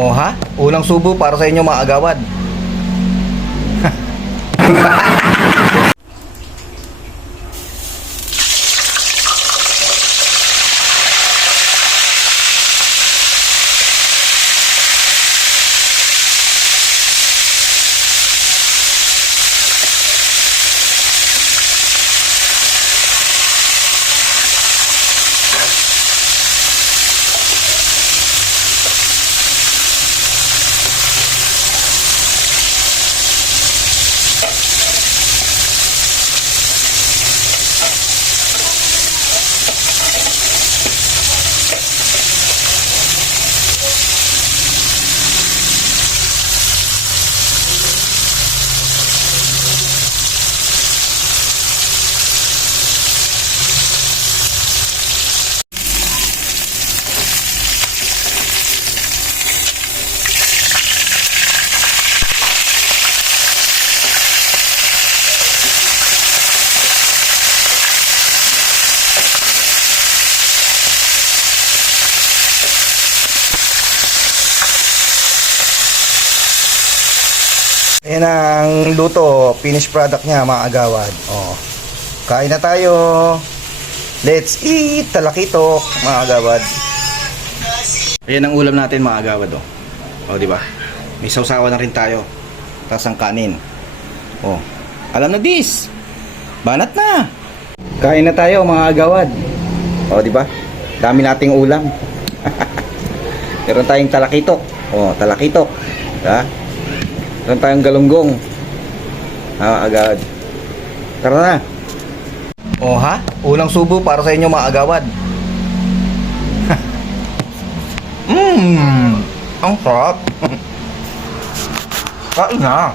O ha? Unang subo para sa inyo mga agawad. Ayan ang luto, finished product niya mga agawad. Oh. Kain na tayo. Let's eat talakitok mga agawad. Ayan ang ulam natin mga agawad oh. Oh, di ba? May sausawan na rin tayo. Tapos ang kanin. Oh. Alam na this. Banat na. Kain na tayo mga agawad. Oh, di ba? Dami nating ulam. Meron tayong talakitok. Oh, talakitok. Ha? Meron tayong galunggong. Agad. Tara na. O ha? Unang subo para sa inyo mga agawad. Ang sarap. Kain na.